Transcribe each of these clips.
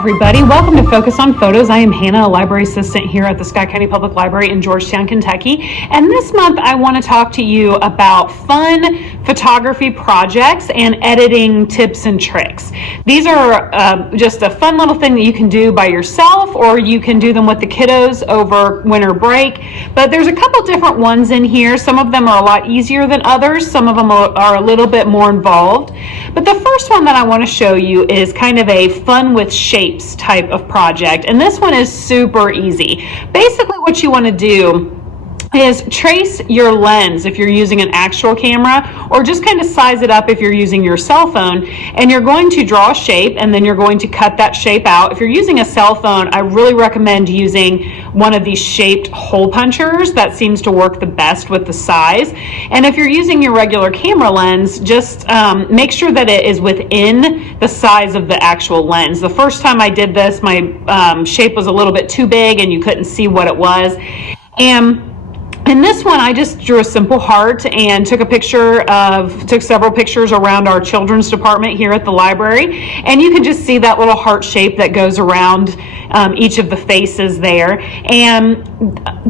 everybody. Welcome to Focus on Photos. I am Hannah, a library assistant here at the Scott County Public Library in Georgetown, Kentucky. And this month I want to talk to you about fun photography projects and editing tips and tricks. These are just a fun little thing that you can do by yourself, or you can do them with the kiddos over winter break. But there's a couple different ones in here. Some of them are a lot easier than others. Some of them are a little bit more involved. But the first one that I want to show you is kind of a fun with shapes type of project, and this one is super easy. Basically what you want to do is trace your lens if you're using an actual camera, or just kind of size it up if you're using your cell phone, and you're going to draw a shape and then you're going to cut that shape out. If you're using a cell phone, I really recommend using one of these shaped hole punchers. That seems to work the best with the size. And if you're using your regular camera lens, just make sure that it is within the size of the actual lens. The first time I did this, my shape was a little bit too big and you couldn't see what it was. And in this one, I just drew a simple heart and took several pictures around our children's department here at the library. And you can just see that little heart shape that goes around each of the faces there. And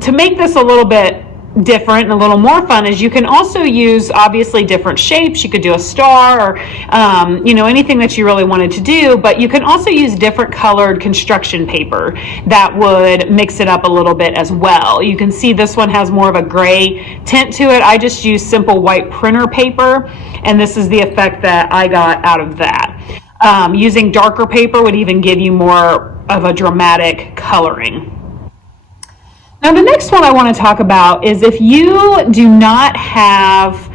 to make this a little bit different and a little more fun is you can also use obviously different shapes. You could do a star or anything that you really wanted to do, but you can also use different colored construction paper that would mix it up a little bit as well. You can see this one has more of a gray tint to it. I just used simple white printer paper, and this is the effect that I got out of that. Using darker paper would even give you more of a dramatic coloring. Now, the next one I want to talk about is if you don't have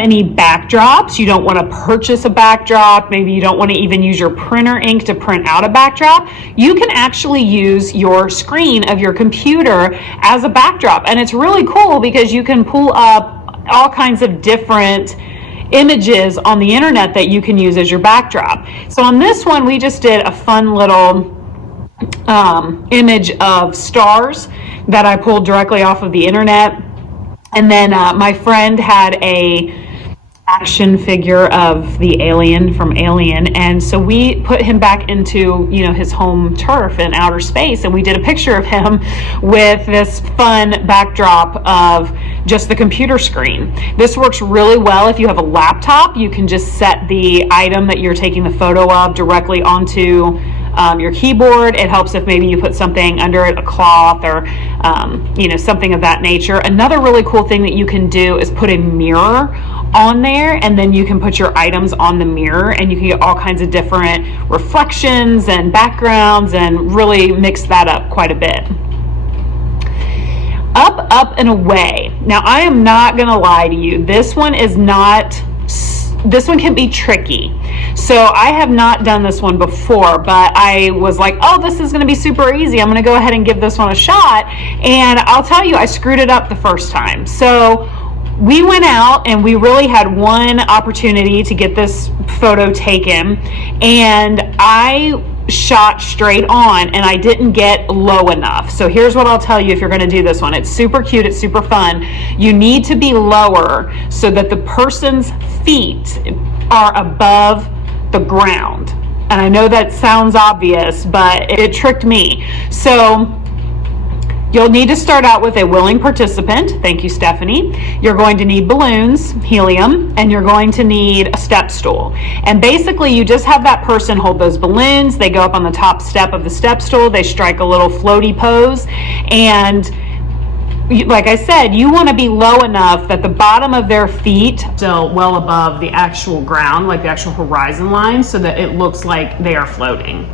any backdrops, you don't want to purchase a backdrop, maybe you don't want to even use your printer ink to print out a backdrop, you can actually use your screen of your computer as a backdrop. And it's really cool because you can pull up all kinds of different images on the internet that you can use as your backdrop. So on this one, we just did a fun little image of stars that I pulled directly off of the internet. And then my friend had a action figure of the alien from Alien, and so we put him back into his home turf in outer space, and we did a picture of him with this fun backdrop of just the computer screen. This works really well if you have a laptop. You can just set the item that you're taking the photo of directly onto your keyboard. It helps if maybe you put something under it, a cloth or something of that nature. Another really cool thing that you can do is put a mirror on there, and then you can put your items on the mirror, and you can get all kinds of different reflections and backgrounds and really mix that up quite a bit. Up and away. Now, I am not gonna lie to you, this one can be tricky. So I have not done this one before, but I was like, oh, this is going to be super easy. I'm going to go ahead and give this one a shot. And I'll tell you, I screwed it up the first time. So we went out and we really had one opportunity to get this photo taken, and I shot straight on and I didn't get low enough. So here's what I'll tell you if you're going to do this one. It's super cute, it's super fun. You need to be lower so that the person's feet are above the ground. And I know that sounds obvious, but it tricked me. So you'll need to start out with a willing participant. Thank you, Stephanie. You're going to need balloons, helium, and you're going to need a step stool. And basically, you just have that person hold those balloons. They go up on the top step of the step stool. They strike a little floaty pose. And like I said, you want to be low enough that the bottom of their feet still well above the actual ground, like the actual horizon line, so that it looks like they are floating.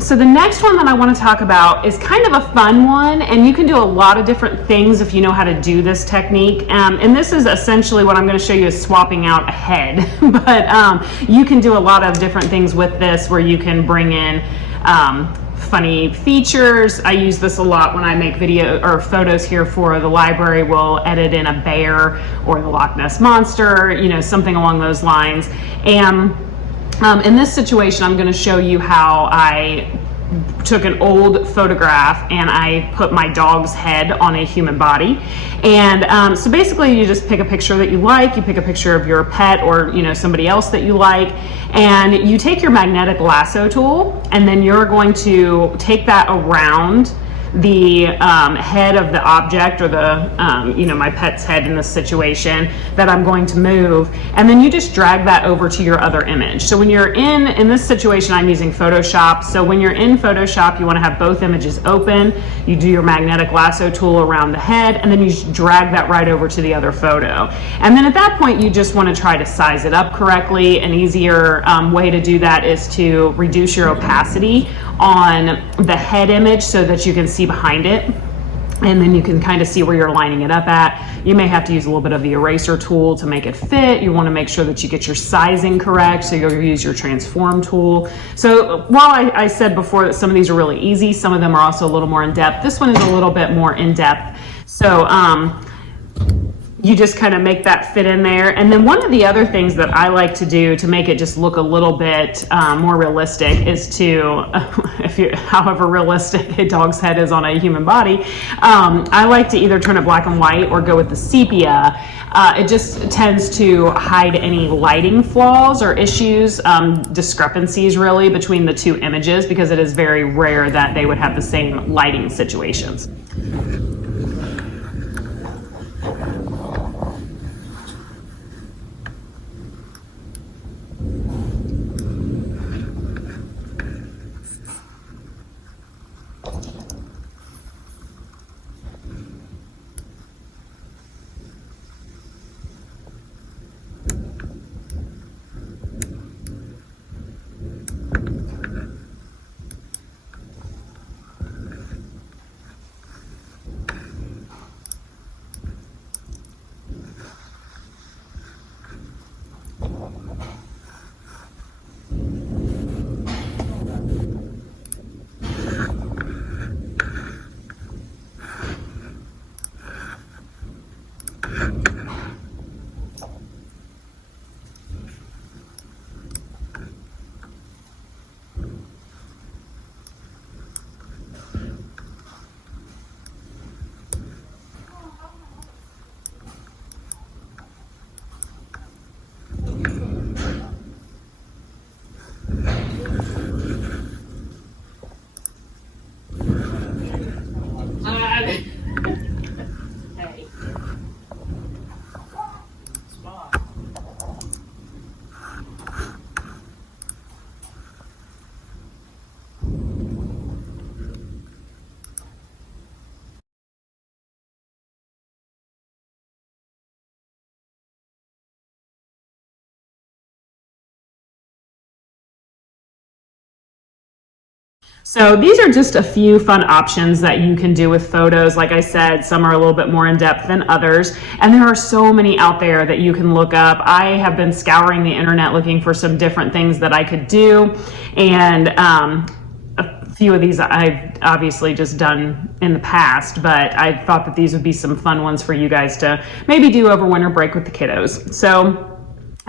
So the next one that I want to talk about is kind of a fun one, and you can do a lot of different things if you know how to do this technique. And this is essentially what I'm going to show you is swapping out a head, but you can do a lot of different things with this where you can bring in funny features. I use this a lot when I make video or photos here for the library. We'll edit in a bear or the Loch Ness Monster, you know, something along those lines. And in this situation, I'm going to show you how I took an old photograph and I put my dog's head on a human body. And so basically you just pick a picture that you like, you pick a picture of your pet or, you know, somebody else that you like, and you take your magnetic lasso tool, and then you're going to take that around the head of the object, or the you know, my pet's head in this situation that I'm going to move, and then you just drag that over to your other image. So when you're in this situation, I'm using Photoshop. So when you're in Photoshop, you want to have both images open. You do your magnetic lasso tool around the head, and then you just drag that right over to the other photo. And then at that point, you just want to try to size it up correctly. An easier way to do that is to reduce your opacity on the head image so that you can see behind it, and then you can kind of see where you're lining it up at. You may have to use a little bit of the eraser tool to make it fit. You want to make sure that you get your sizing correct, so you'll use your transform tool. So while I said before that some of these are really easy, some of them are also a little more in depth. This one is a little bit more in depth. So you just kind of make that fit in there. And then one of the other things that I like to do to make it just look a little bit more realistic is to, however realistic a dog's head is on a human body, I like to either turn it black and white or go with the sepia. It just tends to hide any lighting flaws or issues, discrepancies really between the two images, because it is very rare that they would have the same lighting situations. So these are just a few fun options that you can do with photos. Like I said, some are a little bit more in depth than others, and there are so many out there that you can look up. I have been scouring the internet looking for some different things that I could do, and a few of these I've obviously just done in the past, but I thought that these would be some fun ones for you guys to maybe do over winter break with the kiddos. So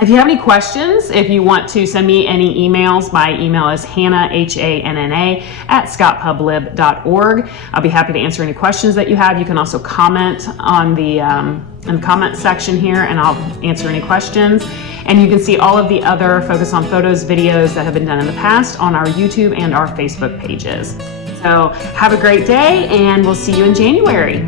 if you have any questions, if you want to send me any emails, my email is Hanna, Hanna, @scottpublib.org. I'll be happy to answer any questions that you have. You can also comment on the in the comment section here, and I'll answer any questions. And you can see all of the other Focus on Photos videos that have been done in the past on our YouTube and our Facebook pages. So have a great day, and we'll see you in January.